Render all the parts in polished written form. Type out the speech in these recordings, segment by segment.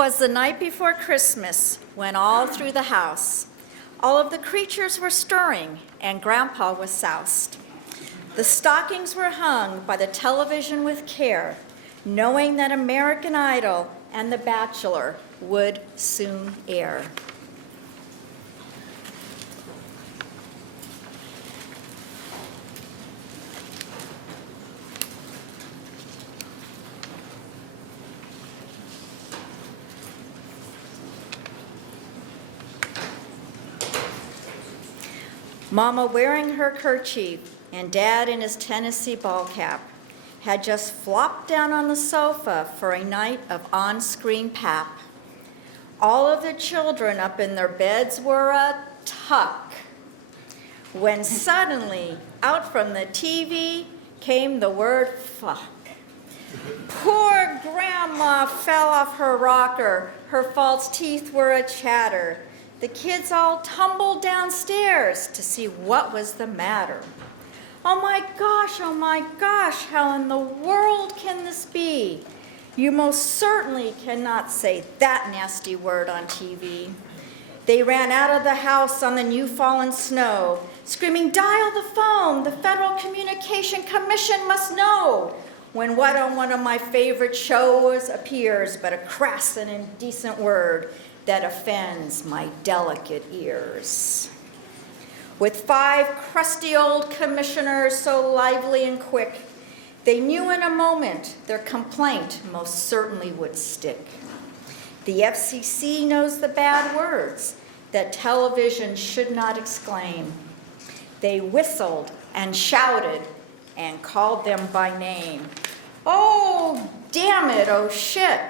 'Twas the night before Christmas, when all through the house, all of the creatures were stirring, and Grandpa was soused. The stockings were hung by the television with care, knowing that American Idol and The Bachelor would soon air. Mama wearing her kerchief and Dad in his Tennessee ball cap had just flopped down on the sofa for a night of on-screen pap. All of the children up in their beds were a-tuck, when suddenly out from the TV came the word fuck. Poor Grandma fell off her rocker, her false teeth were a-chatter. The kids all tumbled downstairs to see what was the matter. Oh my gosh, how in the world can this be? You most certainly cannot say that nasty word on TV. They ran out of the house on the new fallen snow, screaming, "Dial the phone, the Federal Communication Commission must know," when what on one of my favorite shows appears but a crass and indecent word that offends my delicate ears. With 5 crusty old commissioners so lively and quick, they knew in a moment their complaint most certainly would stick. The FCC knows the bad words that television should not exclaim. They whistled and shouted and called them by name. Oh, damn it, oh shit,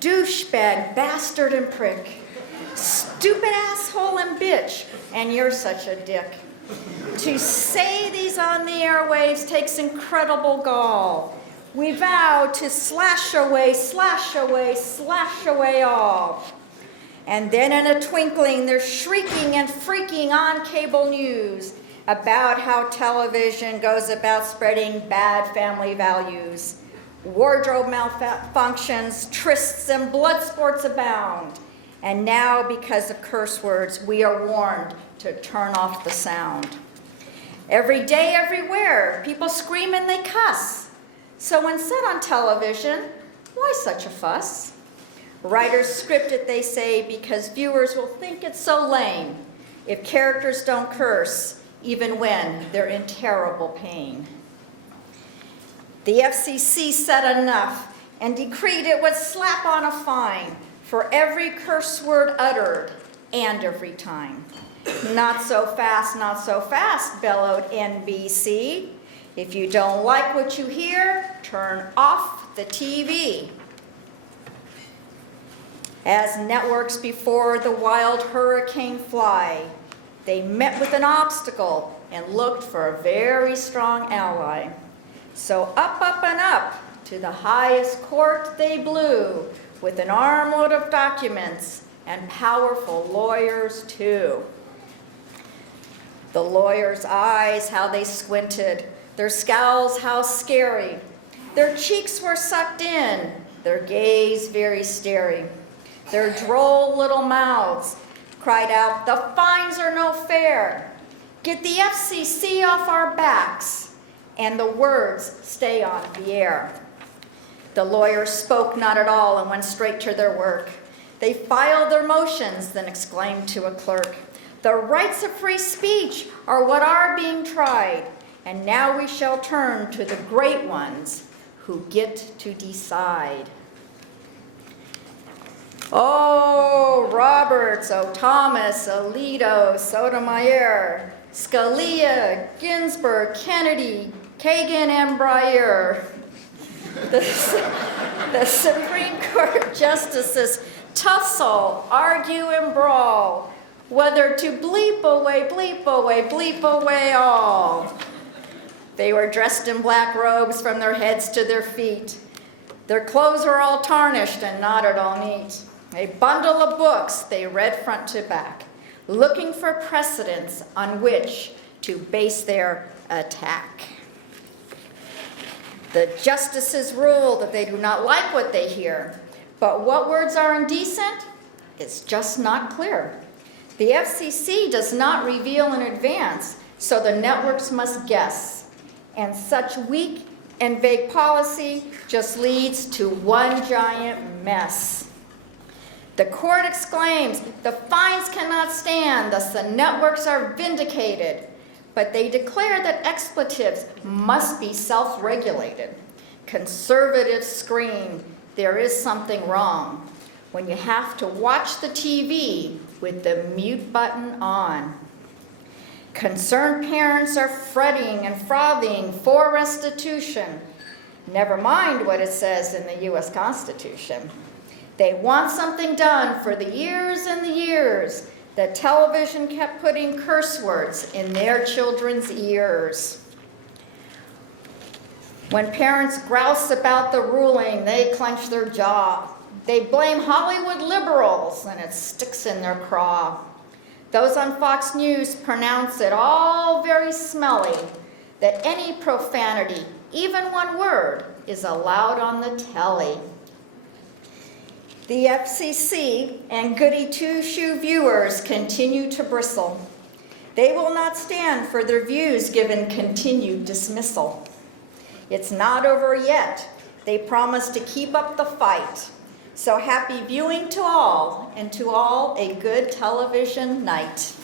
douchebag, bastard, and prick. Stupid asshole and bitch, and you're such a dick. To say these on the airwaves takes incredible gall. We vow to slash away, slash away, slash away all. And then in a twinkling, they're shrieking and freaking on cable news about how television goes about spreading bad family values. Wardrobe malfunctions, trysts, and blood sports abound. And now, because of curse words, we are warned to turn off the sound. Every day, everywhere, people scream and they cuss. So when said on television, why such a fuss? Writers script it, they say, because viewers will think it's so lame if characters don't curse, even when they're in terrible pain. The FCC said enough and decreed it would slap on a fine for every curse word uttered, and every time. Not so fast, bellowed NBC. If you don't like what you hear, turn off the TV. As networks before the wild hurricane fly, they met with an obstacle and looked for a very strong ally. So up, and up, to the highest court they blew, with an armload of documents and powerful lawyers too. The lawyers' eyes, how they squinted, their scowls, how scary. Their cheeks were sucked in, their gaze very starey. Their droll little mouths cried out, "The fines are no fair. Get the FCC off our backs," and the words stay on the air. The lawyers spoke not at all and went straight to their work. They filed their motions, then exclaimed to a clerk, "The rights of free speech are what are being tried, and now we shall turn to the great ones who get to decide." Oh, Roberts, oh, Thomas, Alito, Sotomayor, Scalia, Ginsburg, Kennedy, Kagan, and Breyer. The Supreme Court justices tussle, argue, and brawl, whether to bleep away, bleep away, bleep away all. They were dressed in black robes from their heads to their feet. Their clothes were all tarnished and not at all neat. A bundle of books they read front to back, looking for precedents on which to base their attack. The justices rule that they do not like what they hear, But what words are indecent? It's just not clear. The FCC does not reveal in advance, so the networks must guess. And such weak and vague policy just leads to one giant mess. The court exclaims, the fines cannot stand, thus the networks are vindicated. But they declare that expletives must be self-regulated. Conservatives scream, there is something wrong when you have to watch the TV with the mute button on. Concerned parents are fretting and frothing for restitution. Never mind what it says in the U.S. Constitution. They want something done for the years and the years that television kept putting curse words in their children's ears. When parents grouse about the ruling, they clench their jaw. They blame Hollywood liberals, and it sticks in their craw. Those on Fox News pronounce it all very smelly, that any profanity, even one word, is allowed on the telly. The FCC and goody two-shoe viewers continue to bristle. They will not stand for their views given continued dismissal. It's not over yet. They promise to keep up the fight. So happy viewing to all, and to all a good television night.